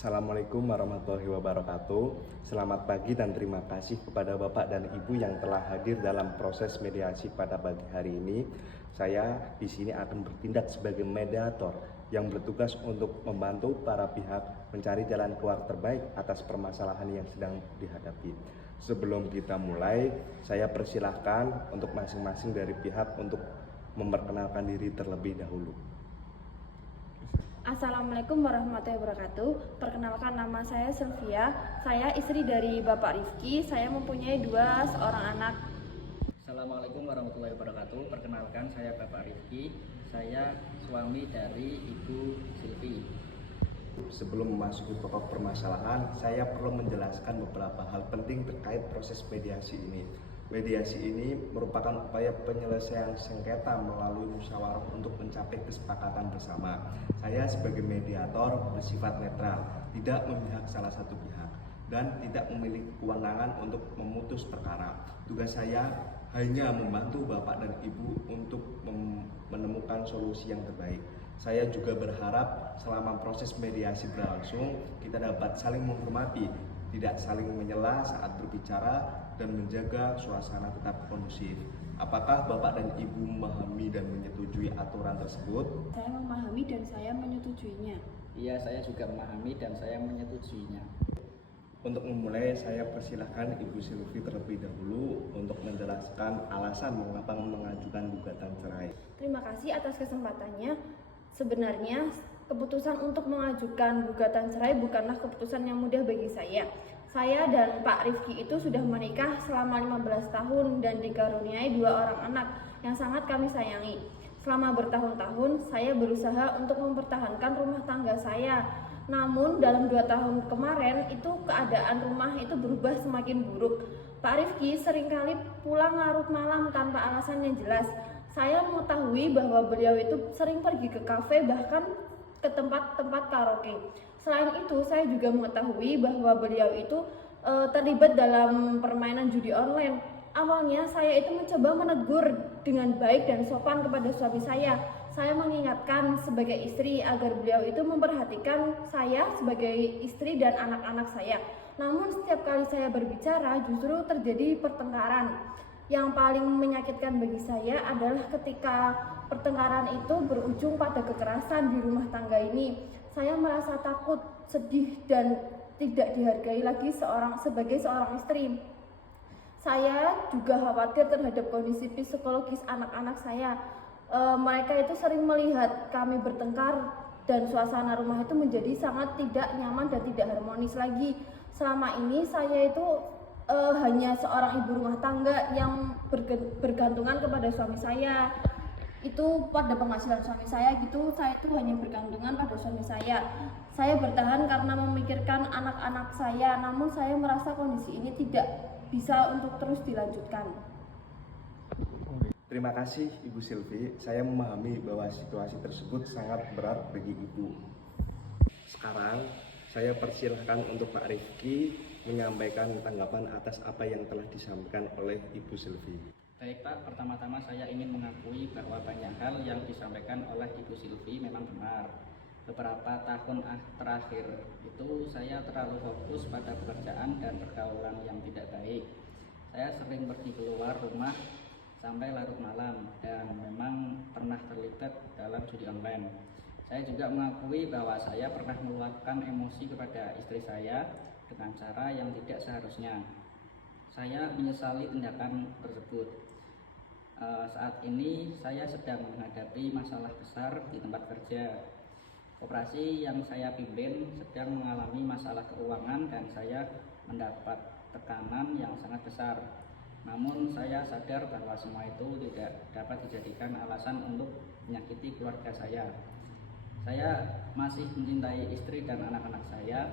Assalamualaikum warahmatullahi wabarakatuh. Selamat pagi dan terima kasih kepada Bapak dan Ibu yang telah hadir dalam proses mediasi pada pagi hari ini. Saya di sini akan bertindak sebagai mediator yang bertugas untuk membantu para pihak mencari jalan keluar terbaik atas permasalahan yang sedang dihadapi. Sebelum kita mulai, saya persilahkan untuk masing-masing dari pihak untuk memperkenalkan diri terlebih dahulu. Assalamualaikum warahmatullahi wabarakatuh. Perkenalkan, nama saya Sylvia. Saya istri dari Bapak Rifki. Saya mempunyai seorang anak. Assalamualaikum warahmatullahi wabarakatuh. Perkenalkan, saya Bapak Rifki. Saya suami dari Ibu Silvi. Sebelum memasuki pokok permasalahan, saya perlu menjelaskan beberapa hal penting terkait proses mediasi ini. Mediasi ini merupakan upaya penyelesaian sengketa melalui musyawarah untuk mencapai kesepakatan bersama. Saya sebagai mediator bersifat netral, tidak memihak salah satu pihak, dan tidak memiliki kewenangan untuk memutus perkara. Tugas saya hanya membantu Bapak dan Ibu untuk menemukan solusi yang terbaik. Saya juga berharap selama proses mediasi berlangsung, kita dapat saling menghormati, tidak saling menyela saat berbicara, dan menjaga suasana tetap kondusif. Apakah Bapak dan Ibu memahami dan menyetujui aturan tersebut? Saya memahami dan saya menyetujuinya. Iya, saya juga memahami dan saya menyetujuinya. Untuk memulai, saya persilahkan Ibu Silvi terlebih dahulu untuk menjelaskan alasan mengapa mengajukan gugatan cerai. Terima kasih atas kesempatannya. Sebenarnya keputusan untuk mengajukan gugatan cerai bukanlah keputusan yang mudah bagi saya. Saya dan Pak Rifki itu sudah menikah selama 15 tahun dan dikaruniai 2 orang anak yang sangat kami sayangi. Selama bertahun-tahun saya berusaha untuk mempertahankan rumah tangga saya. Namun dalam 2 tahun kemarin itu keadaan rumah itu berubah semakin buruk. Pak Rifki seringkali pulang larut malam tanpa alasan yang jelas. Saya mengetahui bahwa beliau itu sering pergi ke kafe, bahkan ke tempat-tempat karaoke. Selain itu, saya juga mengetahui bahwa beliau itu terlibat dalam permainan judi online. Awalnya saya itu mencoba menegur dengan baik dan sopan kepada suami saya. Saya mengingatkan sebagai istri agar beliau itu memperhatikan saya sebagai istri dan anak-anak saya. Namun setiap kali saya berbicara justru terjadi pertengkaran. Yang paling menyakitkan bagi saya adalah ketika pertengkaran itu berujung pada kekerasan di rumah tangga ini. Saya merasa takut, sedih, dan tidak dihargai lagi sebagai seorang istri. Saya juga khawatir terhadap kondisi psikologis anak-anak saya. Mereka itu sering melihat kami bertengkar dan suasana rumah itu menjadi sangat tidak nyaman dan tidak harmonis lagi. Selama ini saya itu hanya seorang ibu rumah tangga yang bergantungan kepada suami saya. Itu pada penghasilan suami saya gitu, saya itu hanya bergantungan pada suami saya. Saya bertahan karena memikirkan anak-anak saya, namun saya merasa kondisi ini tidak bisa untuk terus dilanjutkan. Terima kasih Ibu Silvi, saya memahami bahwa situasi tersebut sangat berat bagi Ibu. Sekarang saya persilahkan untuk Pak Rifki menyampaikan tanggapan atas apa yang telah disampaikan oleh Ibu Silvi. Baik Pak, pertama-tama saya ingin mengakui bahwa banyak hal yang disampaikan oleh Ibu Silvi memang benar. Beberapa tahun terakhir itu saya terlalu fokus pada pekerjaan dan pergaulan yang tidak baik. Saya sering pergi keluar rumah sampai larut malam dan memang pernah terlibat dalam judi online. Saya juga mengakui bahwa saya pernah meluapkan emosi kepada istri saya dengan cara yang tidak seharusnya. Saya menyesali tindakan tersebut. Saat ini saya sedang menghadapi masalah besar di tempat kerja. Koperasi yang saya pimpin sedang mengalami masalah keuangan dan saya mendapat tekanan yang sangat besar. Namun saya sadar bahwa semua itu tidak dapat dijadikan alasan untuk menyakiti keluarga saya. Saya masih mencintai istri dan anak-anak saya,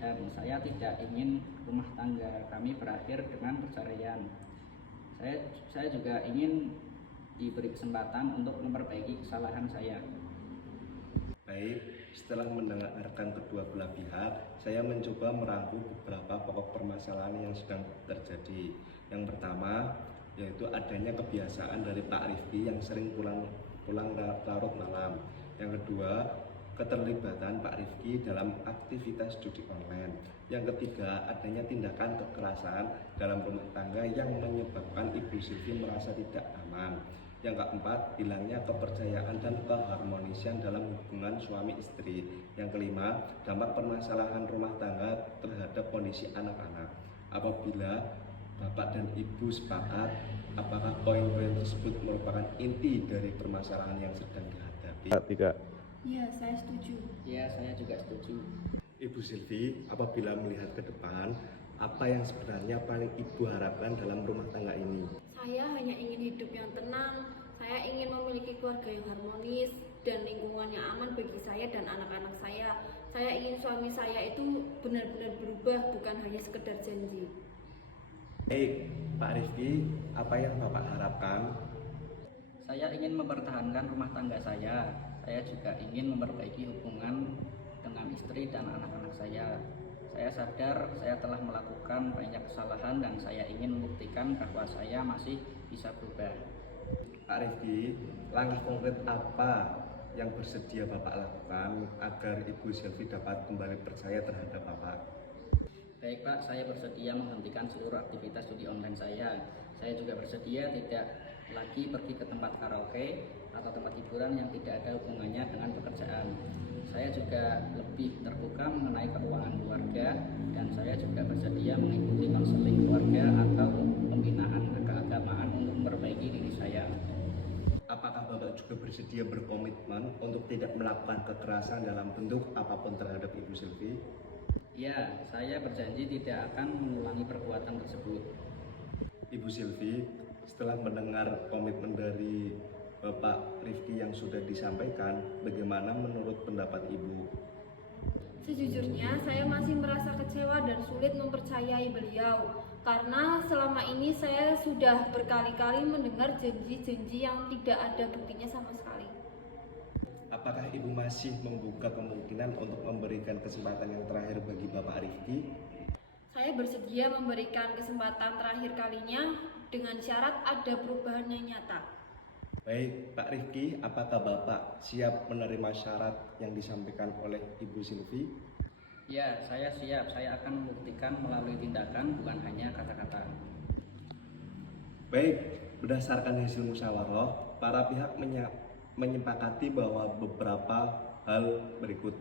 dan saya tidak ingin rumah tangga kami berakhir dengan perceraian. Saya juga ingin diberi kesempatan untuk memperbaiki kesalahan saya. Baik, setelah mendengarkan kedua belah pihak, saya mencoba merangkum beberapa pokok permasalahan yang sedang terjadi. Yang pertama, yaitu adanya kebiasaan dari Pak Rifki yang sering pulang larut malam. Yang kedua, keterlibatan Pak Rifki dalam aktivitas judi online. Yang ketiga, adanya tindakan kekerasan dalam rumah tangga yang menyebabkan Ibu Silvi merasa tidak aman. Yang keempat, hilangnya kepercayaan dan keharmonisian dalam hubungan suami istri. Yang kelima, dampak permasalahan rumah tangga terhadap kondisi anak-anak. Apabila Bapak dan Ibu sepakat, apakah poin-poin tersebut merupakan inti dari permasalahan yang sedang dihadapi? Ya, saya setuju. Ya, saya juga setuju. Ibu Silvi, apabila melihat ke depan, apa yang sebenarnya paling Ibu harapkan dalam rumah tangga ini? Saya hanya ingin hidup yang tenang. Saya ingin memiliki keluarga yang harmonis dan lingkungan yang aman bagi saya dan anak-anak saya. Saya ingin suami saya itu benar-benar berubah, bukan hanya sekedar janji. Baik, Pak Rifki, apa yang Bapak harapkan? Saya ingin mempertahankan rumah tangga saya. Saya juga ingin memperbaiki hubungan dengan istri dan anak-anak saya. Saya sadar saya telah melakukan banyak kesalahan dan saya ingin membuktikan bahwa saya masih bisa berubah. Pak Rifki, langkah konkret apa yang bersedia Bapak lakukan agar Ibu Silvi dapat kembali percaya terhadap Bapak? Baik Pak, saya bersedia menghentikan seluruh aktivitas judi online saya. Saya juga bersedia tidak lagi pergi ke tempat karaoke atau tempat hiburan yang tidak ada hubungannya dengan pekerjaan. Saya juga lebih terbuka mengenai keuangan keluarga dan saya juga bersedia mengikuti konseling keluarga atau pembinaan keagamaan untuk memperbaiki diri saya. Apakah Bapak juga bersedia berkomitmen untuk tidak melakukan kekerasan dalam bentuk apapun terhadap Ibu Silvi? Ya, saya berjanji tidak akan mengulangi perbuatan tersebut. Ibu Silvi, setelah mendengar komitmen dari Bapak Rifki yang sudah disampaikan, bagaimana menurut pendapat Ibu? Sejujurnya, saya masih merasa kecewa dan sulit mempercayai beliau. Karena selama ini saya sudah berkali-kali mendengar janji-janji yang tidak ada buktinya sama sekali. Apakah Ibu masih membuka kemungkinan untuk memberikan kesempatan yang terakhir bagi Bapak Rifki? Saya bersedia memberikan kesempatan terakhir kalinya dengan syarat ada perubahan yang nyata. Baik, Pak Rifki, apakah Bapak siap menerima syarat yang disampaikan oleh Ibu Silvi? Ya, saya siap. Saya akan membuktikan melalui tindakan, bukan hanya kata-kata. Baik, berdasarkan hasil musyawarah, para pihak menyepakati bahwa beberapa hal berikut.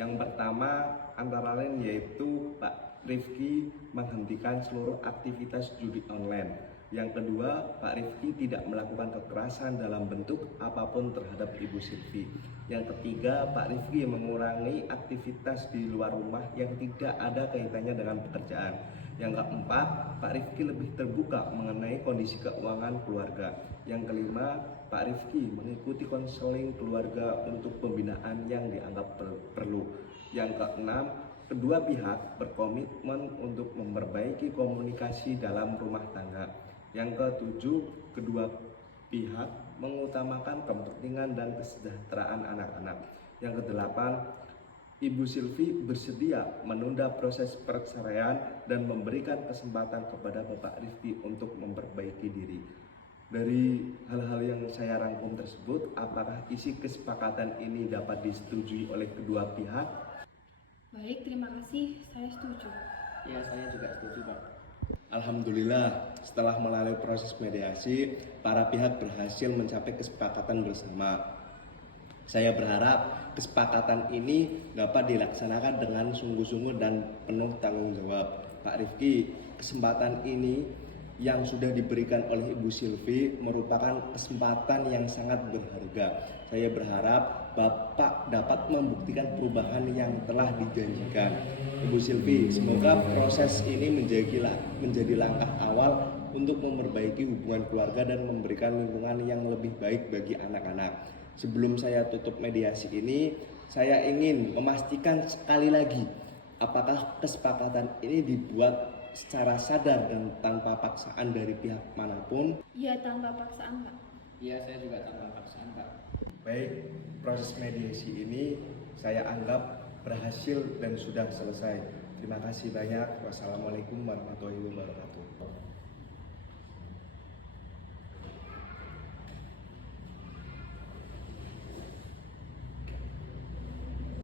Yang pertama antara lain yaitu Pak Rifki menghentikan seluruh aktivitas judi online. Yang kedua, Pak Rifki tidak melakukan kekerasan dalam bentuk apapun terhadap Ibu Silvi. Yang ketiga, Pak Rifki mengurangi aktivitas di luar rumah yang tidak ada kaitannya dengan pekerjaan. Yang keempat, Pak Rifki lebih terbuka mengenai kondisi keuangan keluarga. Yang kelima, Pak Rifki mengikuti konseling keluarga untuk pembinaan yang dianggap perlu. Yang keenam, kedua pihak berkomitmen untuk memperbaiki komunikasi dalam rumah tangga. Yang ketujuh, kedua pihak mengutamakan kepentingan dan kesejahteraan anak-anak. Yang kedelapan, Ibu Silvi bersedia menunda proses perceraian dan memberikan kesempatan kepada Bapak Rifki untuk memperbaiki diri. Dari hal-hal yang saya rangkum tersebut, apakah isi kesepakatan ini dapat disetujui oleh kedua pihak? Baik, terima kasih. Saya setuju. Ya, saya juga setuju, Pak. Alhamdulillah, setelah melalui proses mediasi, para pihak berhasil mencapai kesepakatan bersama. Saya berharap kesepakatan ini dapat dilaksanakan dengan sungguh-sungguh dan penuh tanggung jawab. Pak Rifki, kesempatan ini yang sudah diberikan oleh Ibu Silvi merupakan kesempatan yang sangat berharga. Saya berharap Bapak dapat membuktikan perubahan yang telah dijanjikan. Ibu Silvi, semoga proses ini menjadi langkah awal untuk memperbaiki hubungan keluarga dan memberikan lingkungan yang lebih baik bagi anak-anak. Sebelum saya tutup mediasi ini, saya ingin memastikan sekali lagi apakah kesepakatan ini dibuat secara sadar dan tanpa paksaan dari pihak manapun. Iya, tanpa paksaan, Pak. Ya, saya juga tanpa paksaan, Pak. Baik, proses mediasi ini saya anggap berhasil dan sudah selesai. Terima kasih banyak. Wassalamualaikum warahmatullahi wabarakatuh.